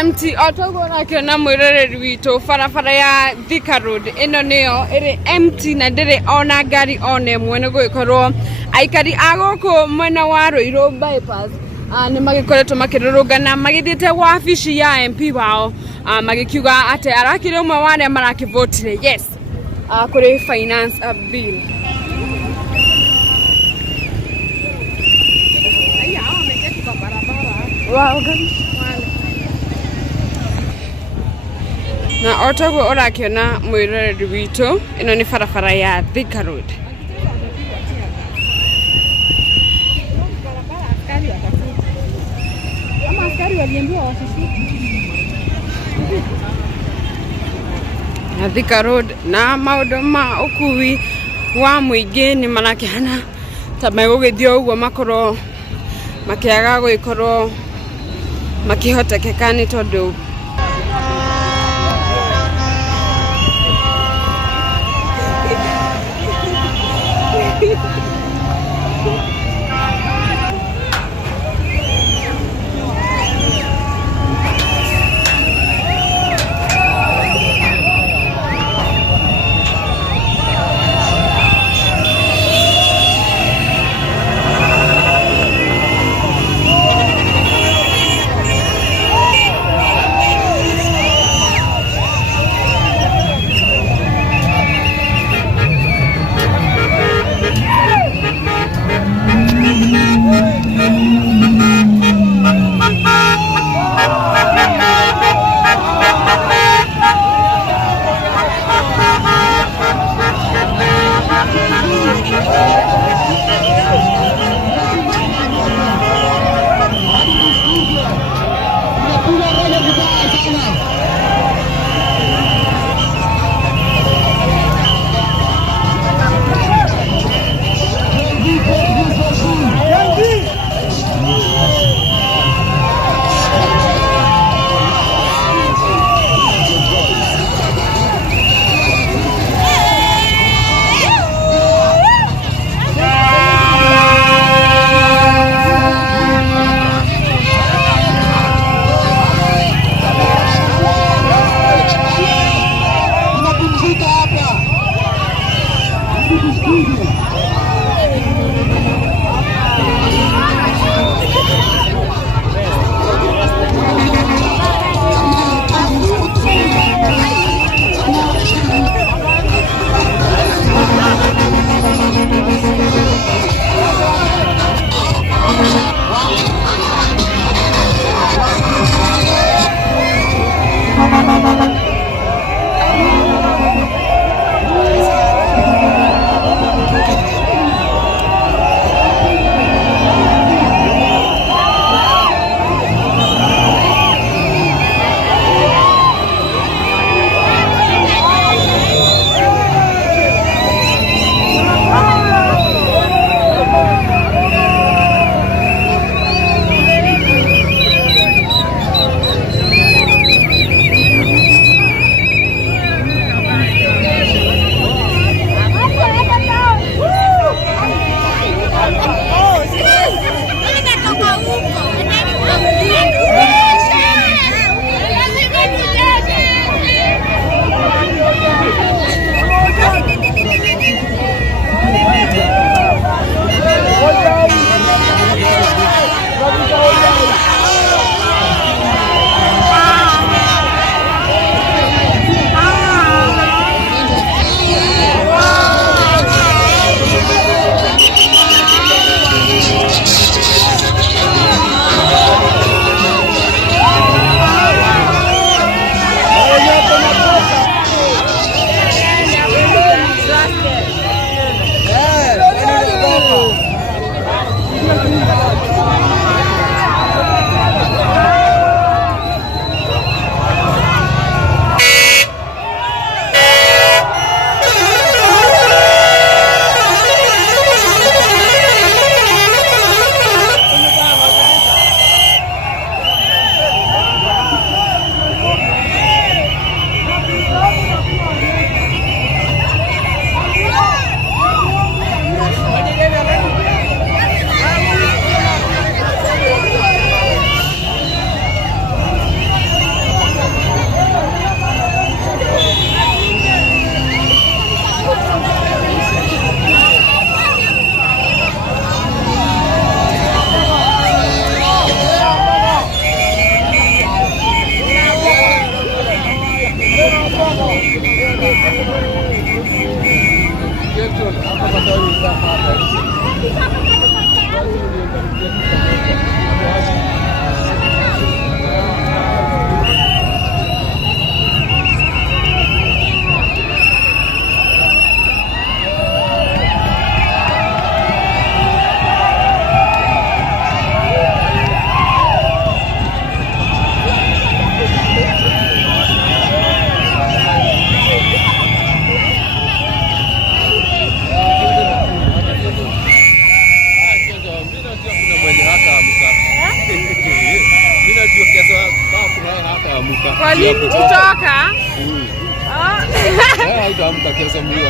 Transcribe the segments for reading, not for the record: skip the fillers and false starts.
empty otogora kiona mwiroreri witu barabara ya Thikaroad ino niyo iri empty na ndiri ona ngari ona imwe ni guikorwo aikari aguku mwena wa Ruiru bypass ni magikoretwo makirurungana magithiite wabici ya MP wao magikiuga ati arakire umwe wa aria marakivotire yes kuri finance bill. Wow, na otagwo orakiona mwiroreri witu ino ni barabara ya Thikaroad. Na Thikaroad na maundu ma ukui wa muingi ni marakihana ta megugithio uguo makorwo makiaga guikorwo makihotekeka ni tondu hautaamka. Kwa nini kutoka? Hautaamka kesho mbio.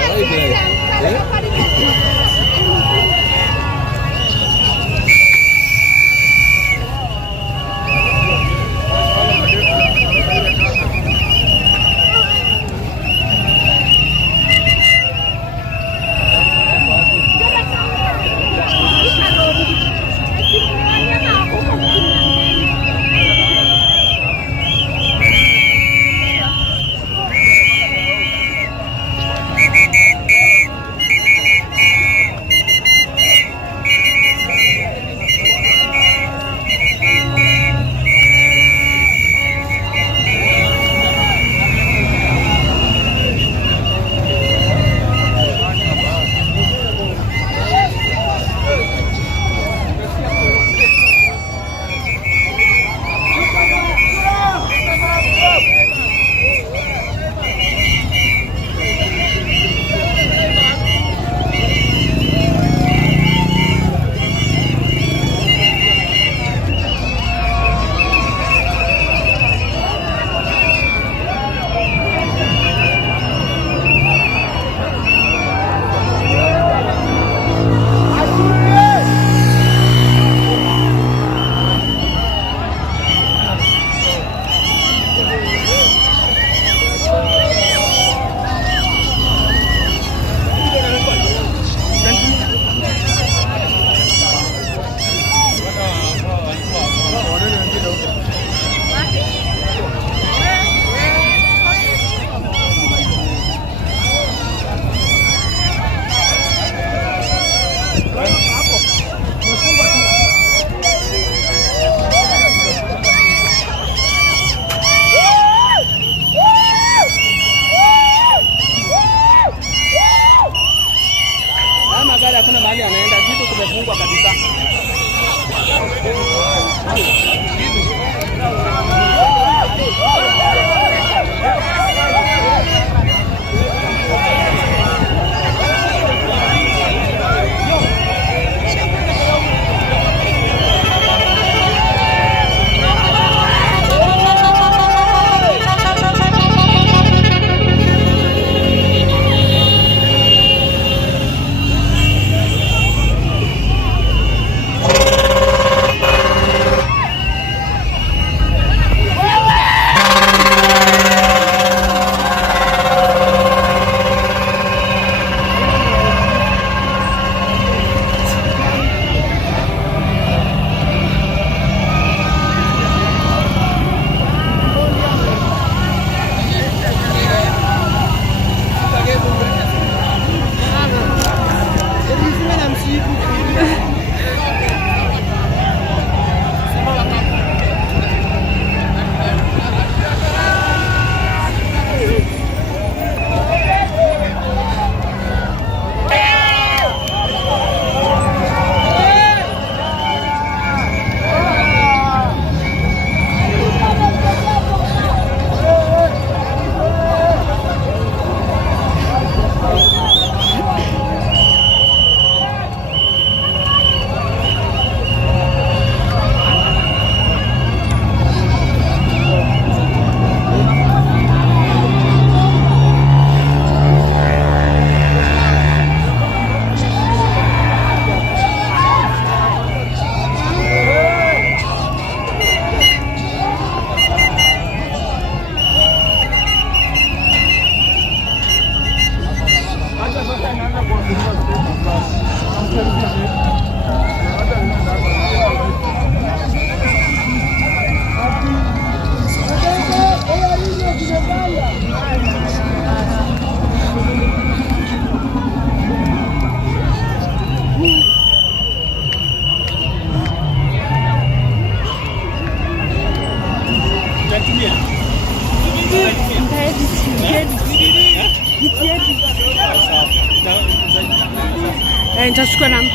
Nitachukua namba.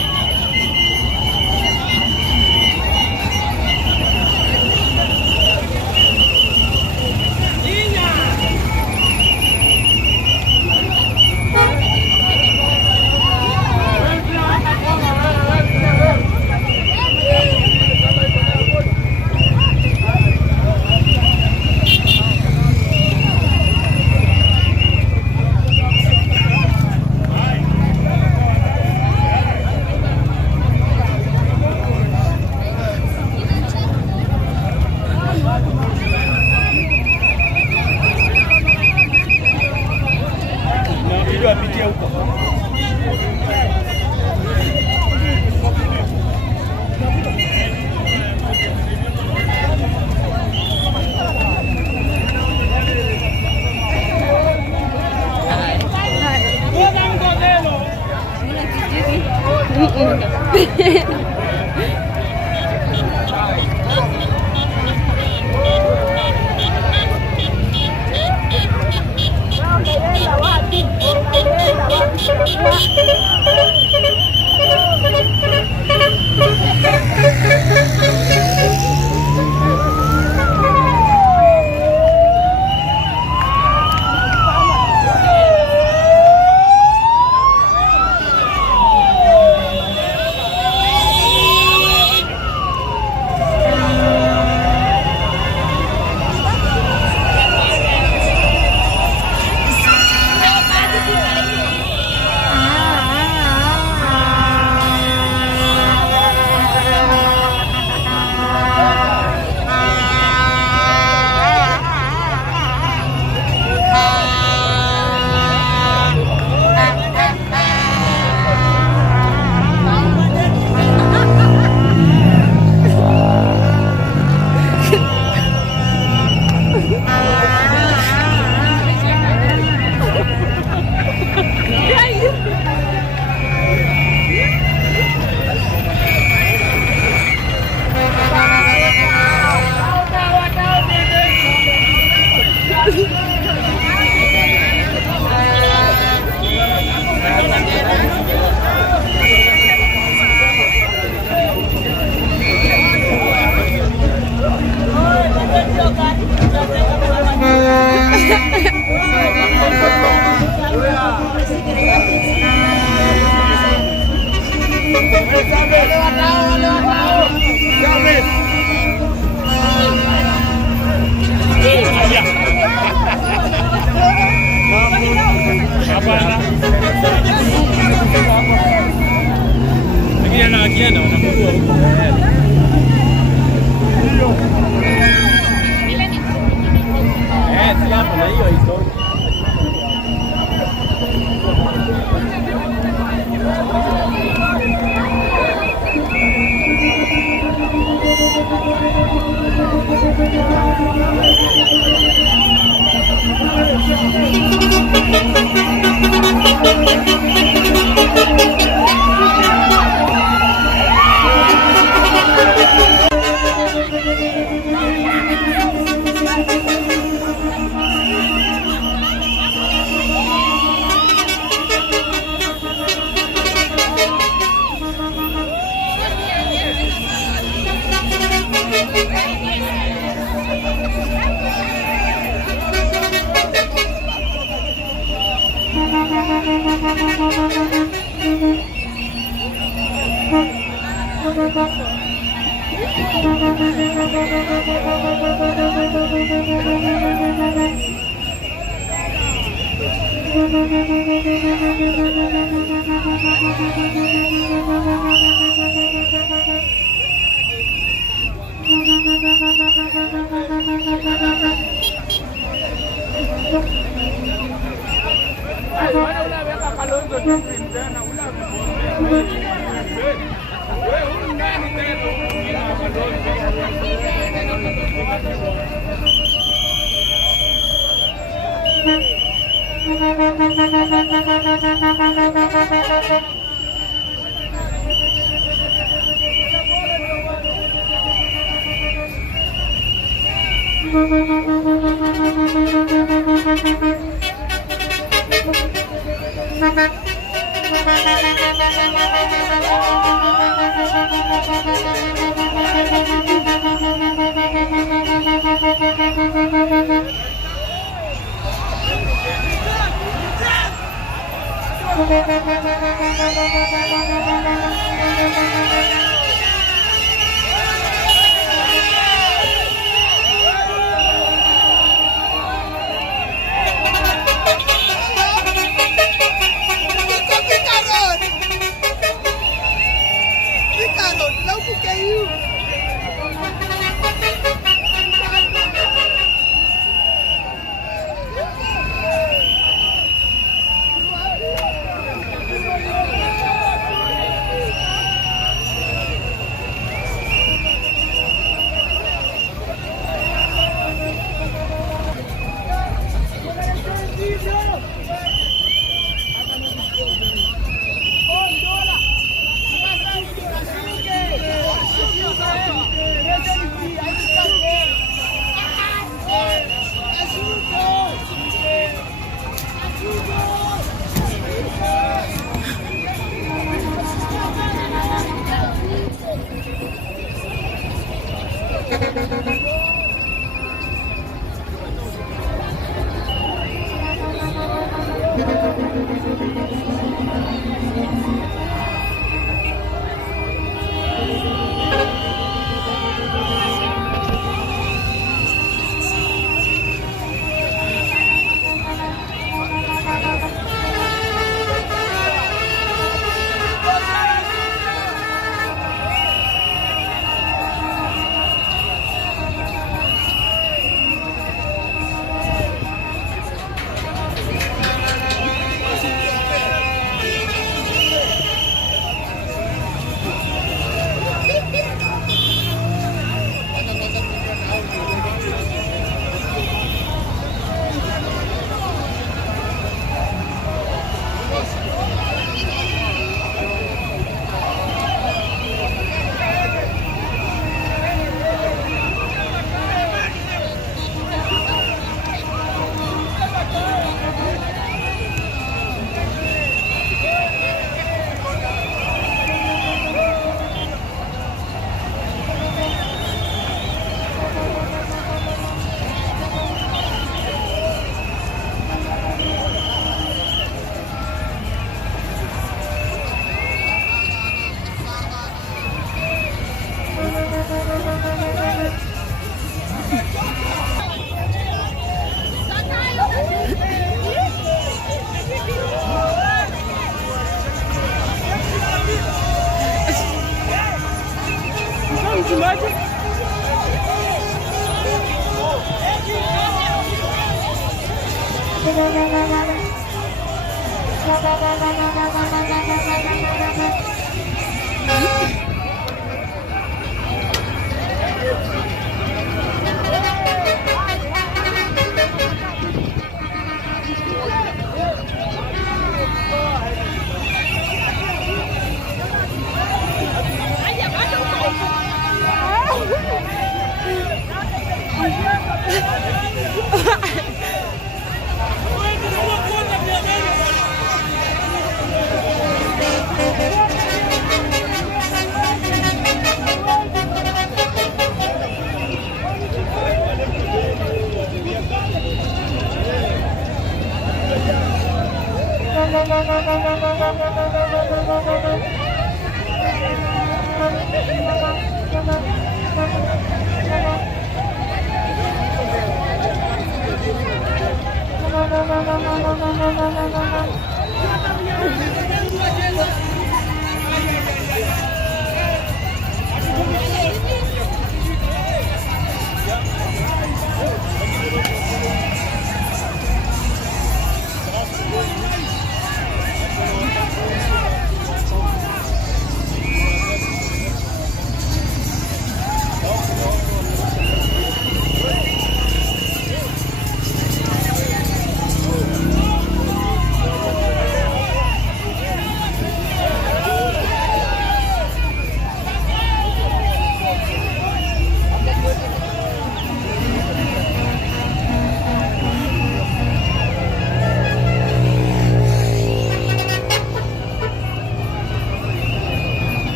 Thikaroad, não buqueio.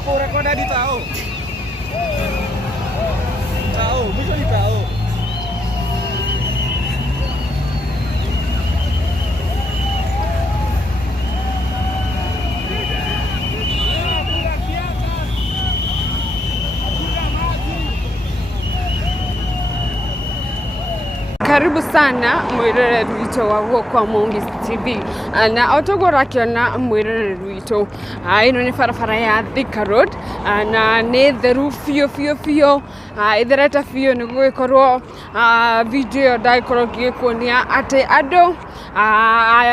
Aku rekod di tahu. Tahu, bisa di tahu. Karibu sana mwirere rwito wa gwokwa Mungi TV na otogora kiona mwirere rwito ino ni farafara ya Thikaroad na ni theru fio ithereta fio ni gwikorwo video ndaikorwo ngikuonia ati ando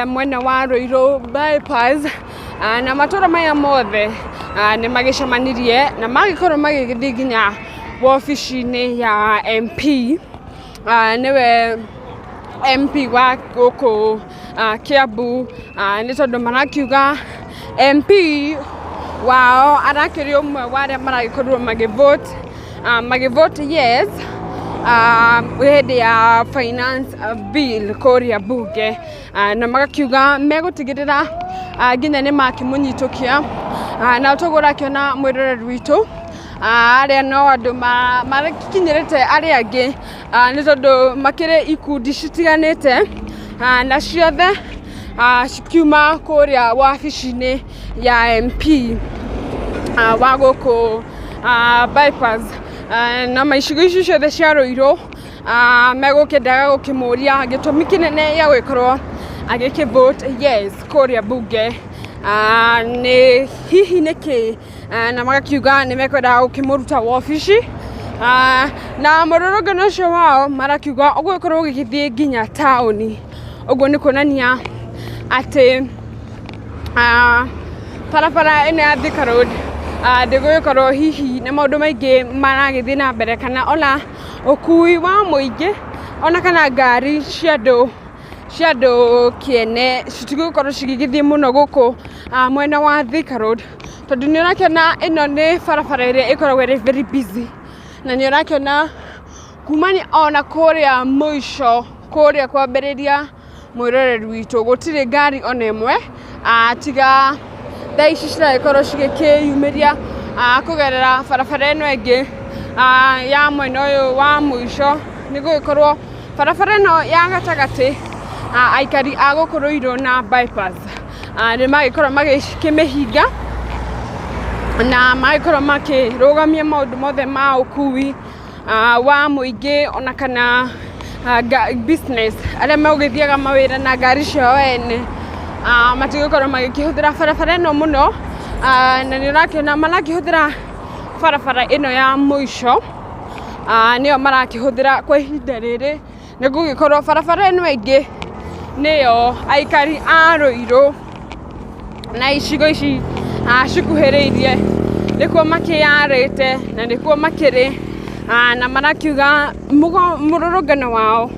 mwena wa Ruiru bypass na matora maya mothe ni magicamanirie na magikorwo magigithii nginya wobici-ini ya MP newe MP wa goko Kiambu ni tondu marakiuga MP wao arakiri umwe ware maragikorwo magivote yes hindi ya finance bill kuria bunge na magakiuga megutigirira nginya ni makimunyitukia na tugura kiona mwirore rwitu aria no andu marakinyirite aria angi ni tondu makire ikundi citiganite na ciothe cikiuma kuria wabici-ini ya MP wa gũkũ bypass na maicigo icio ciothe cia Rũirũ megũkĩendaga gũkĩmũria gĩtũmi kĩnene gĩa gũkorwo agĩkĩvote yes kũrĩa bunge nĩ hihi nĩkĩ na magakiuga nĩ mekwendaga gũkĩmũruta wabici na mũrũrũngano ũcio wao marakiuga ũgũgĩkorwo ũgĩgĩthiĩ nginya taũni. Ũguo nĩ kuonania atĩ barabara ĩno ya Thika Road ndĩgũgĩkorwo hihi na maũndũ maingĩ maragĩthiĩ na mbere, kana ona ũkui wa mũingĩ ona kana ngari cia andũ kĩene citigũgĩkorwo cigĩgĩthiĩ mũno gũkũ mwena wa Thika Road, tondũ nĩ ũrakĩona ĩno nĩ barabara ĩrĩa ĩkoragwo ĩrĩ very busy, na nĩ ũrakĩona kumania ona kũrĩa mũico kũrĩa kwambĩrĩria mwĩroreri witũ gũtirĩ ngari ona ĩmwe tiga thaa ici ciragĩkorwo cigĩkĩyumĩria kũgerera barabara ĩno ĩngĩ ya mwena ũyũ wa mũico. Nĩ gũgĩkorwo barabara ĩno ya gatagatĩ aikari a gũkũ Rũirũ na bypass nĩ magĩkorwo magĩkĩmĩhinga na magĩkorwo makĩrũgamia maũndũ mothe ma ũkui wa mũingĩ ona kana business arĩa megũgĩthiaga mawĩra na ngari ciao ene matigũkorwo magĩkĩhũthĩra barabara ĩno mũno, na nĩ ũrakĩona marakĩhũthĩra barabara ĩno ya mũico nĩyo marakĩhũthĩra kwa ihinda rĩrĩ. Nĩ gũgĩkorwo barabara ĩno ĩngĩ nĩyo aikari a Rũirũ na icigo ici cikuhĩrĩirie nĩkuo makĩyarĩte na nĩkuo makĩrĩ na marakiuga mũrũrũngano wao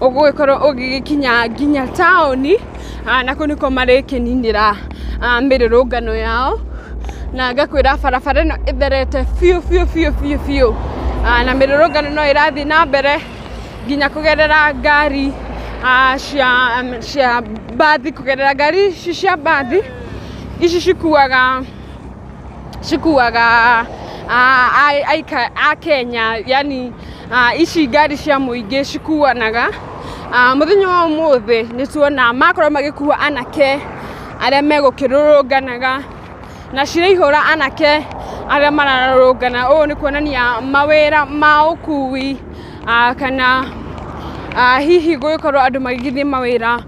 ũgũgĩkorwo ũgĩgĩkinya nginya taũni na kũu nĩkuo marĩkĩninĩra mĩrũrũngano yao, na ngakwĩra barabara ĩno ĩtherete biũ na mĩrũrũngano no ĩrathiĩ na mbere nginya kũgerera ngari cia mbathi, kũgerera ngari ici cia mbathi ici cikuaga a Kenya, yani ici ngari cia mũingĩ cikuanaga. Mũthenya wa ũmũthĩ nĩ tuona makorwo magĩkua anake arĩa megũkĩrũrũnganaga na ciraihũra anake arĩa mararũrũngana. Ũũ nĩ kuonania mawĩra ma ũkui kana hihi gũgĩkorwo andũ magĩgĩthiĩ mawĩra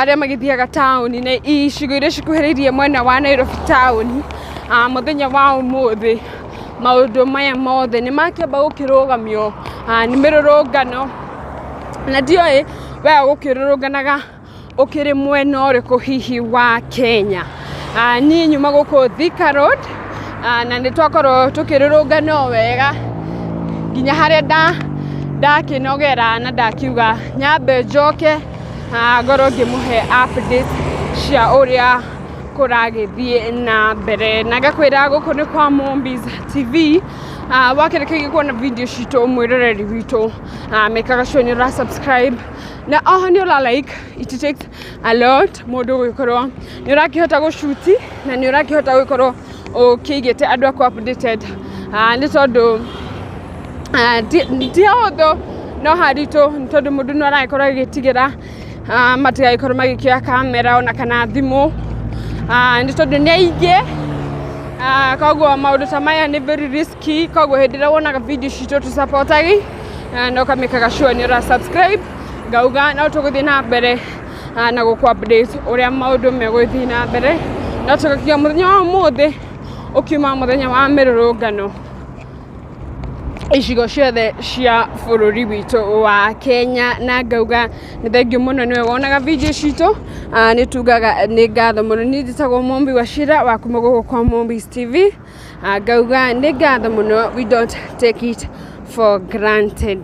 arĩa magĩthiaga taũni na icigo iria cikuhĩrĩirie mwena wa Nairobi taũni. Mũthenya wa ũmũthĩ maũndũ maya mothe nĩ makĩamba gũkĩrũgamio nĩ mĩrũrũngano, na ndiũĩ wega gũkĩrũrũnganaga ũkĩrĩ mwena ũrĩkũ hihi wa Kenya. Niĩ nyuma gũkũ Thika Road na nĩ twakorwo tũkĩrũrũngana wega nginya harĩa ndakĩnogera na ndakiuga nyambe njoke ngorwo ngĩmũhe update cia ũrĩa kũragĩthiĩ na mbere, na ngakwĩra gũkũ nĩ kwa Mombies TV. Wakĩrĩkia kuona video citũ mwĩroreri witũ mekaga sure nĩ ũra subscribe na oho nĩ ũra like, it takes a lot mũndũ gũgĩkorwo nĩ ũrakĩhota gũshuti na nĩ ũrakĩhota gũgĩkorwo ũkĩigĩte andũ aku updated, nĩ tondũ ti hũthũ no haritũ, nĩ tondũ mũndũ nĩ aragĩkorwo agĩtigĩra matigagĩkorwo magĩkĩoya kamera ona kana thimũ, nĩ tondũ nĩ aingĩ, koguo maũndũ ta maya nĩ very risky. Koguo hĩndĩ ĩrĩa wonaga video citũ tũsupportagi na ũkamĩkaga sure nĩ ũra subscribe, ngauga no tũgũthiĩ na mbere na gũkũ update ũrĩa maũndũ megũthiĩ na mbere, no tũgakinya mũthenya wa ũmũthĩ ũkiuma mũthenya wa mĩrũrũngano icigo ciothe cia bũrũri witũ wa Kenya. Na ngauga nĩ thengiũ mũno nĩwe wonaga video citũ, nĩ tugaga nĩ ngatho mũno. Niĩ njĩtagwo Mombi Wachira wa kuma gũkũ kwa Mombies TV, ngauga nĩ ngatho mũno, we don't take it for granted.